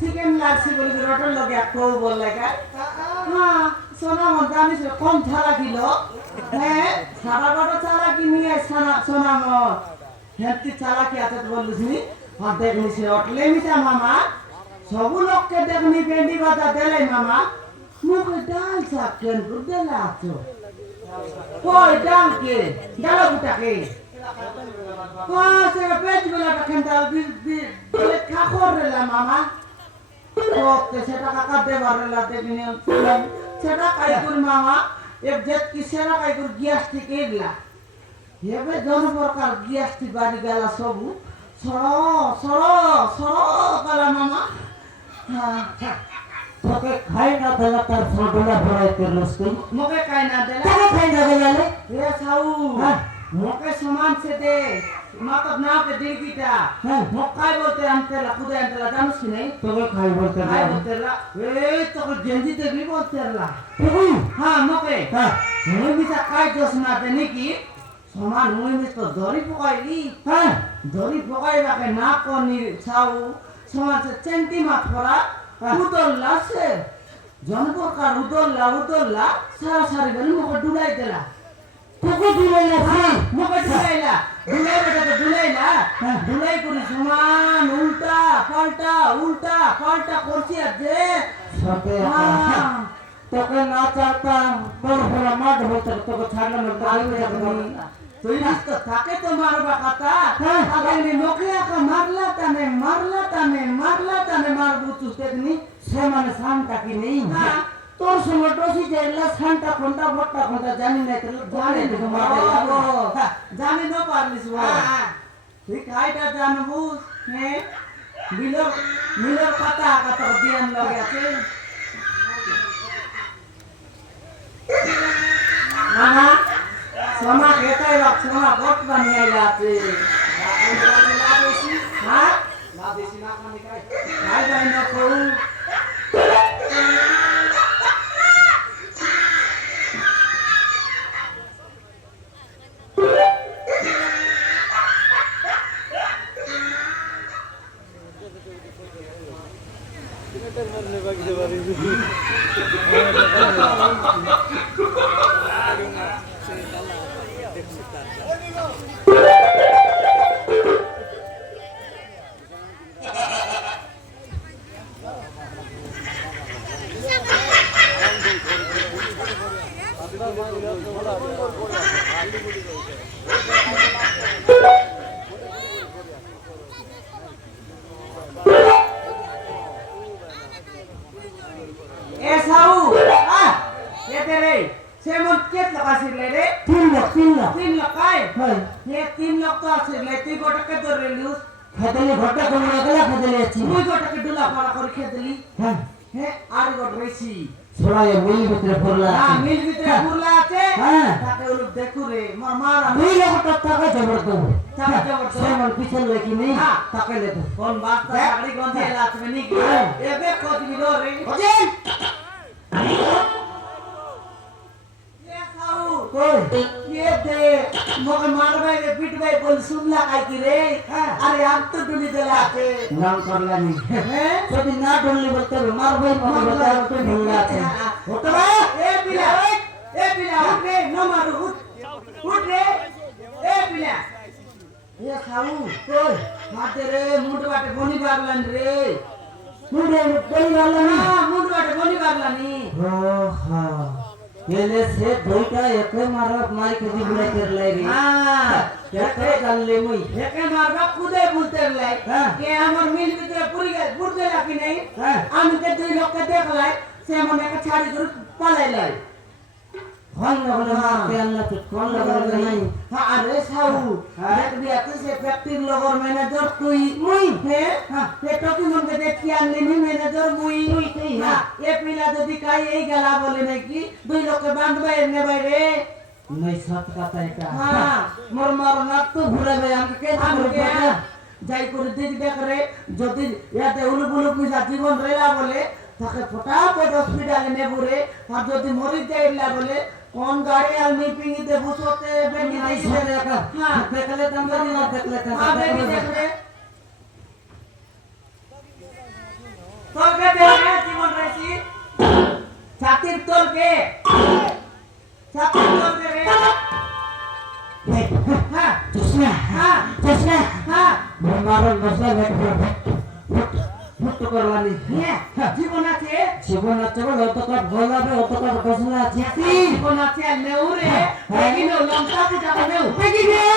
Chicken লাগছে বলে rotten লগে একটু বললে কা হ্যাঁ সোনা মন জানিস কম ছাড়া কিলো হ্যাঁ সারা বড় চালা কি নিয়ে সোনা মন হেঁটি চালা কি আছে বলিস নি আর দেখলি সে অটলে মিশা মামা সবু লোককে দেখনি পেন্ডি বাজা দেলে মামা মুখে ডাল শাক কেন দেলে আছো কই ডাল কে ডাল বুটাকে সে পেট বেলাটা কেন ডাল দিলে খাখর রেলা মামা ওকে সেটা কাকা দেবার রেলা দেখনি সেটা কাইকুর মামা এক জেত কি সেটা কাইকুর গ্যাস থেকে এগলা হেবে জন প্রকার গ্যাস থেকে বাড়ি গেলা সবু সরো কালা মামা তোকে খাই না দেলা তার ফটোলা ভরাই করলস তুই মোকে খাই না দেলা তোকে খাই না দেলা রে সাউ মোকে সমান সে দে मतलब नाव के दिलगीटा मोकाई बोलते हमते ला खुदा हमते ला जानस की नहीं তোকে খাই বলতে ला ए तो जेंजी ते भी बोलते ला তুই हां मोके हां मुई मिसा काई जोस ना देनी की समान मुई मिस तो दरी पकाई हां दरी पकाई बाके ना कोनी छाऊ समान से चेंटी मा थोड़ा उदल्ला से जनपुर का उदल्ला सारा सारी बनी मोके डुलाई देला তোকে দিলাইলা हां मोके डुलाईला डुलाई करी समान उल्टा पाल्टा করছি আজে সাথে তোকে না চাইতাম তোর ভরা মাঠ হতো তোকে ছাড়লাম না তাই তুই তো থাকে তো মারবা কথা আগে নোকে আকা মারলা তানে মারবু তুই দেখনি সে মানে শান্তা কি নেই তোর সঙ্গে ডসি যাইলা শান্তা কোনটা বট্টা কোনটা জানি না তো জানি না তোমার জানি না পারলিস তুই খাইটা জানবু হে মিলর কথা দিয়ান লগে আছে মামা সোনা খেতাই রাখ সোনা কত বানিয়ে আছে হ্যাঁ না বেশি না খানি খাই যাই না করু খেদলি ঘটা কোন লাগলা খেদলি আছি মুই গোটাকে ডুলা পড়া করে খেদলি হ্যাঁ আর গোট রইছি ছড়ায় মিল ভিতরে ফুরলা আছে মিল ভিতরে ফুরলা আছে তাকে ওল দেখু রে মার দুই লোকটা টাকা জবর তো টাকা জবর তো সেমন পিছন লাগি নেই টাকা লে তো কোন বাস্তা গাড়ি গন্ধে লাতবে নি এবে কত বিলো রে ওজে ये खाऊ কই ये दे मगर मारबे रे पिटबे बोल सुनला काई की रे अरे आप तो डुली देला আছে নাম করলানি যদি না ডললি বলতে মারবই মনে বলতে তো ঢুলা আছে ওটা এ বিলা উঠ রে ন মারু উঠ রে এ বিলা ये खाऊ কই মাতে রে মুন্ড বাটে বনি বাগলান রে মুন্ডে বনি বাগলানি মুন্ড বাটে বনি বাগলানি ও হ্যাঁ হেলে সে দুইটা একে মারি খেদি বুলাই তেরলাই রে হ্যাঁ একে জানলে মুই একে মারবা খুদে বলতে লাই হ্যাঁ। কে আমার মিল ভিতরে পুরগে লাগি নাই হ্যাঁ। আমি কে দুই লোককে দেখলাই সে মনে একটা ছাড়ি করে পালাই লাই ফোন লাগলে মারতে আল্লাহ তো ফোন লাগলে নাই হ্যাঁ আরে সাউ হ্যাঁ। দেখবি এত সে ফ্যাক্টরির লগর ম্যানেজার তুই মুই হ্যাঁ হ্যাঁ। সে টকি মনকে দেখি আনলিনি ম্যানেজার মুই তুই হ্যাঁ এ পিলা যদি কাই এই গেলা বলে নাকি দুই লোককে বাঁধবে এনে বাইরে নাই সত কথা এটা হ্যাঁ। মোর মারনাক তো ঘুরাবে আমাকে কে আমাকে ঘুরাবে যাই করে দিদি দেখরে যদি ইয়াতে উলুবুলু পয়সা জীবন রইলা বলে তাকে ফটাফট হসপিটালে নেবুরে আর যদি মরি যাইলা বলে কোন গাড়ি আর মিপিংতে বসতে বেগি নাই নাই সরে একা হ্যাঁ। দেখলে তান্দারি না দেখলে হ্যাঁ বেগি তান্দারি দেখরে তোরকে দেখে জীবন রাইছি ছাতির তোরকে ছাতির তোরকে রে হ্যাঁ জসনা হ্যাঁ জসনা হ্যাঁ মোর মারন মশলা ফুট করলানি হ্যাঁ জীবন আছে জীবন আছে বলে অতটা ভোলাবে অতটা গসনা আছে জীবন আছে আর নেউরে বেগি নেউ লঙ্কা পূজা নেউ বেগি রে